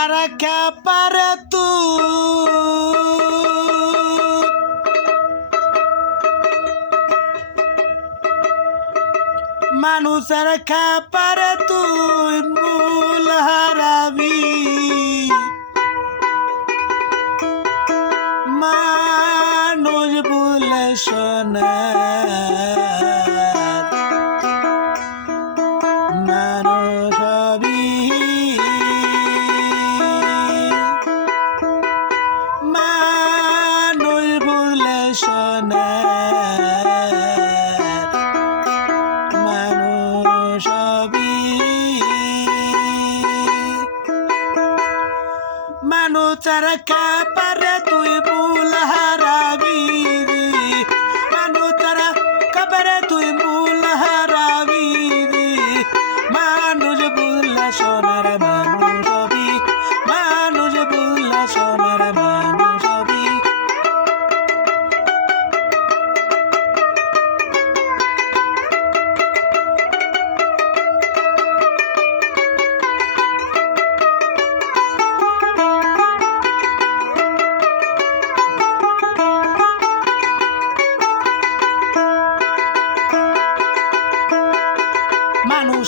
সারা পারে তু। মানুষের খাপারে তুই মূল হারাবি। মানুষ বলে শোনা। মানুষের কাপারে তুই ভুল হারাবি।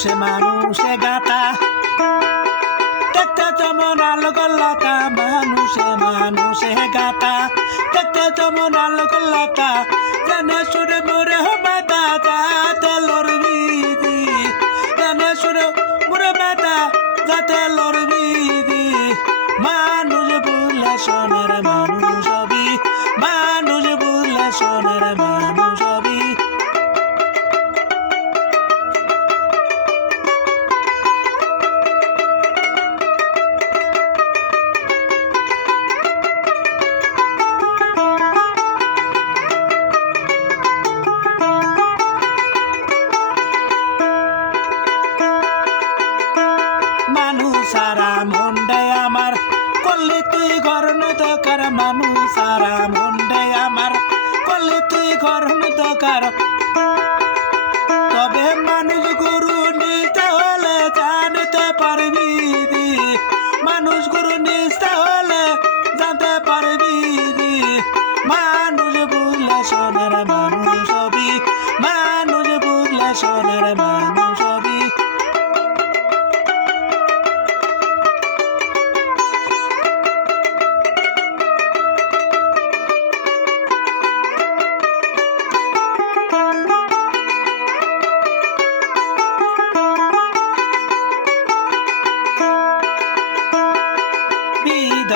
মানুষে মানুষে গাতা দেখতে যেমন আলো গল্লাতা মানুষে মানুষে গাতা দেখতে যেমন আলো গল্লাতা জানে সুরে মোরে হমাতা যাতে লড়বি দি জানে সুরে মোরে মানুষ মানুষ তুই ঘর দরকার মানুষ সারা মন্ডে আমার করলি তুই ঘর দরকার তবে মানুষ গুরু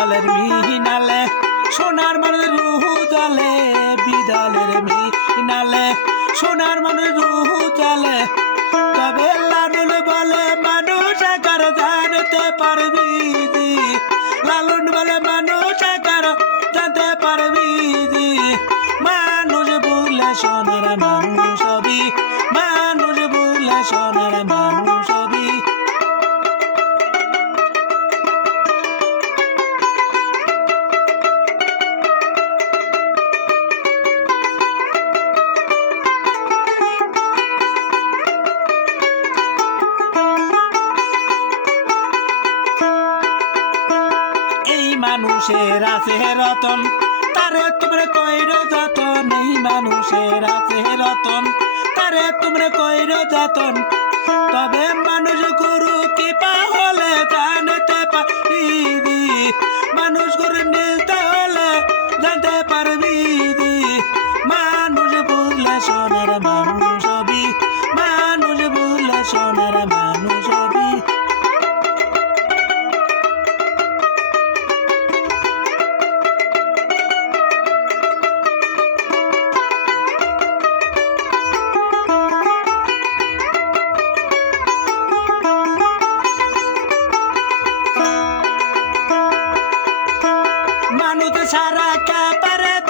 বিদলের মিহিনালে, সোনার মানে রুহু জালে, বিদলের মিহিনালে, সোনার মানে রুহু জালে তবে লালুন বলে, মানুষ একার জানতে পারবি। লালুন বলে, মানুষ জানতে পারবি। মানুষ বলে সোনার মানুষ মানুষ বলে সোনার মানুষের আছে রতন। তারে তোমরে কইর যতন, এই মানুষের আছে রতন। তারে তোমরে কইর যতন। তবে মানুষ গুরু মানুষ সারা কাপারে